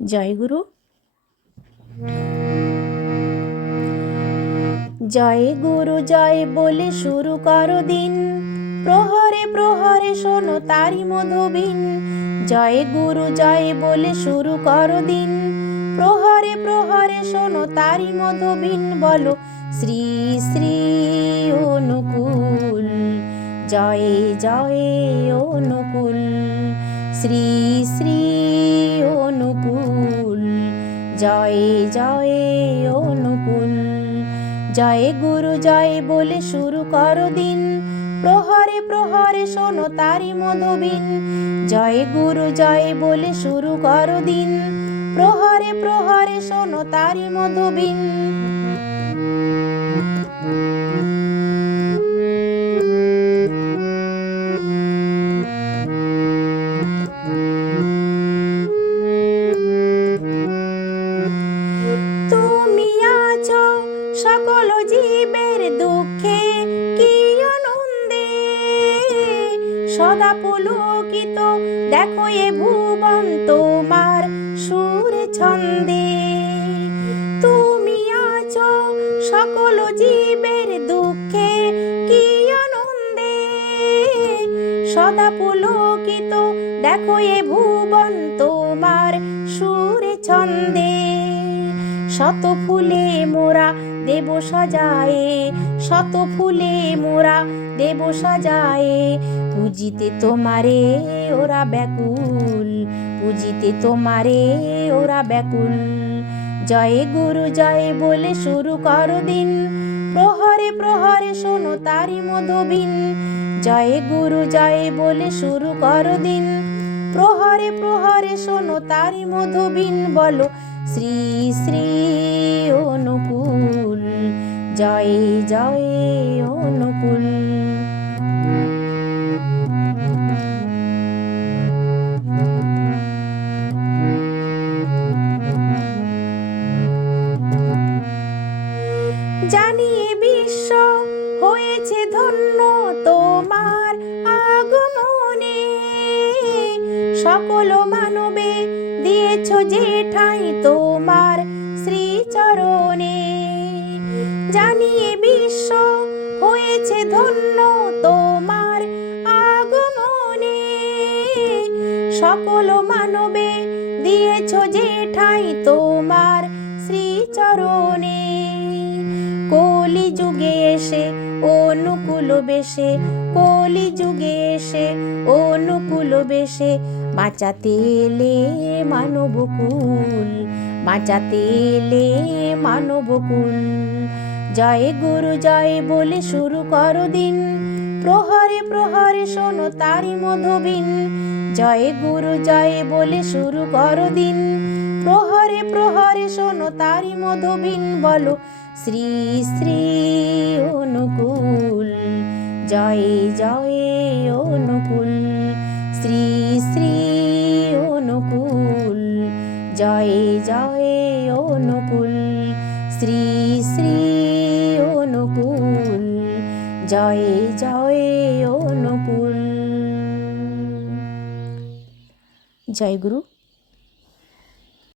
জয় গুরু। জয় গুরু জয় বলে শুরু করো দিন, প্রহরে প্রহরে শোনো তারি মধুবিন। জয় গুরু জয় বলে শুরু করো দিন, প্রহরে প্রহরে শোনো তারি মধুবিন। বলো শ্রী শ্রী অনুকূল, জয় জয় অনুকূল, শ্রী শ্রী অনুকূল, জয় জয় অনুকূল। জয় গুরু জয় বলে শুরু করো দিন, প্রহরে প্রহরে শোনো তারি মধুবিন। জয় গুরু জয় বলে শুরু করো দিন, প্রহরে প্রহরে শোনো তারি মধুবিন। তুমি আছো সকল জীবের দুঃখে কি আনন্দে, সদা পুলকিত দেখো এ ভুবন তোমার সুর ছন্দে। তুমি আছো সকল জীবের দুঃখে কি আনন্দে, সদা পুলকিত দেখো এ ভুবন তোমার সুর ছন্দে। শত ফুলে মোরা দেব সাজায়ে, শত ফুলে মোরা দেব সাজায়ে, পুজিতে তোমারে ওরা ব্যাকুল, পুজিতে তোমারে ওরা ব্যাকুল। জয় গুরু জয় বলে শুরু করো দিন, প্রহরে প্রহরে শোনো তারি মধুবিন। জয় গুরু জয় বলে শুরু করো দিন, প্রহরে প্রহরে শোনো তারি মধুবিন। বলো শ্রী শ্রী অনুকূল, জয় জয় অনুকূল। জানিয়ে বিশ্ব হয়েছে ধন্য তোমার আগমনে, সকল মানবে দিয়েছ যে ঠাঁই তোমার শ্রীচরণে। জানিয়ে বিশ্ব হয়েছে ধন্য তোমার আগমনে, সকল মানবে দিয়েছ যে ঠাঁই তোমার শ্রীচরণে। কলি যুগে এসে অনুকূল বেশে, কলি যুগে এসে অনুকূল বেশে, বাঁচাতে এলে মানবকুল, বাঁচাতে এলে মানবকুল। জয় গুরু জয় বলে শুরু করো দিন, প্রহরে প্রহরে শোনো তারি মধুবিন। জয় গুরু জয় বলে শুরু করো দিন, প্রহরে প্রহরে শোনো তারি মধুবিন। বলো শ্রী শ্রী অনুকূল, জয় জয় অনুকূল, শ্রী শ্রী অনুকূল, জয় জয় অনুকূল, শ্রী শ্রী অনুকূল, জয় জয় অনুকূল। জয় গুরু।